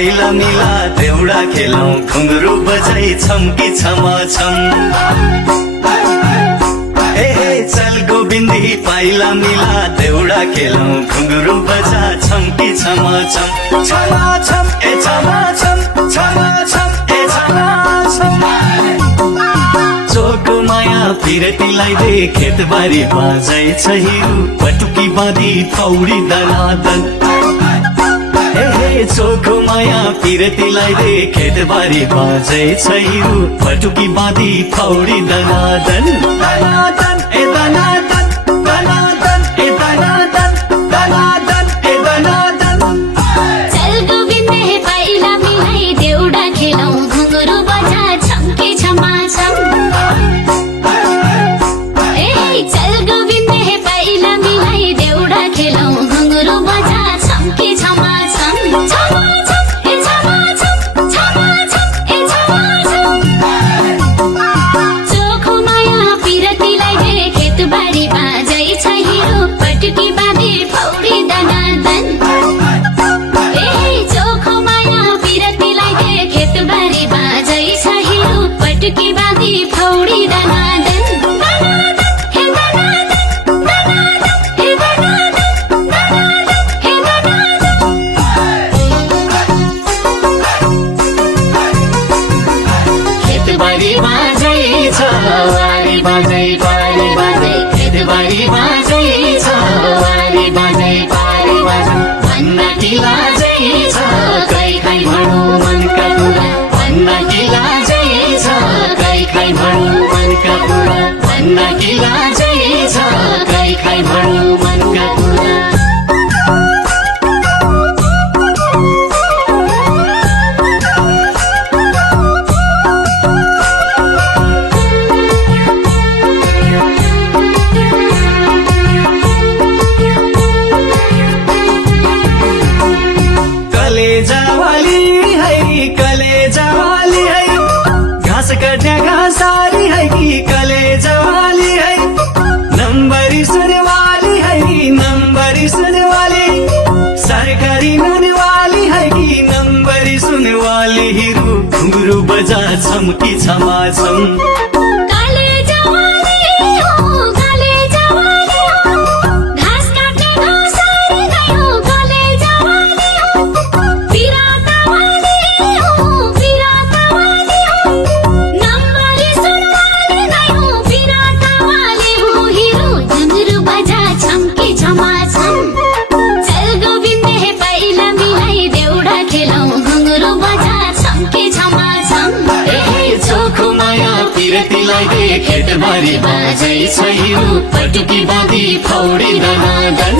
पाइला मिला देउडा खेलौं घुंगरू बजाई छम्की छमा छम। हे चल गोविन्दी पाइला मिला देउडा खेलौं घुंगरू बजा छम्की छमा छम। छमा छम ए छमा छम, छमा छम ए छमा छम। चोको माया फिरतीलाई दे खेतबारी बाजै छ हिरू पटुकी बाँधी पौडी दनादन। हे चोखो माया फिरतीलाई दे खेतबारी बाजै छ हिरू पटुकी बाँधी पौडी दनादन। दनादन ए दनादन, दनादन ए दनादन, दनादन ए दनादन। चल गोविन्दे पाइला मिलाई देउडा खेलौं घुंगरू बजा छम्की छमा छम। चल गोविन्दे पाइला मिलाई देउडा खेलौं घुंगरू बजा छम्की छमा छम। छमा छम ए छमा छम, छमा छम ए छमा छम। चोखो माया फिरतीलाई दे खेतबारी बाजै छ हिरो पटुकी बाँधी पौडी दनादन। चोखो माया फिरतीलाई दे खेतबारी बाजै छ हिरो पटुकी बाँधी पौडी दनादन। खेतबारी बाजै छ वारी बाजै पारी बाजै। खेतबारी बाजै छ वारी बाजै पारी बाजै। भन्न कि लाजै छ खै खै भनौँ मनका कुरा। भन्न कि लाजै छ खै खै भनौँ मनका कुरा। भन्न कि लाजै छ खै खै भनौँ मनका कुरा। कलेजावाली है घाँस कट्या घाँसाली है कि कलेजावाली है। नम्बरी सुनवाली है नम्बरी सुनवाली। सरकारी नुनवाली है कि नम्बरी सुनवाली। हिरू घुंगरू बजा छम्की छमा छम। फिरतीलाई दे खेतबारी बाजै छ हिरू पटुकी बाँधी पौडी दनादन।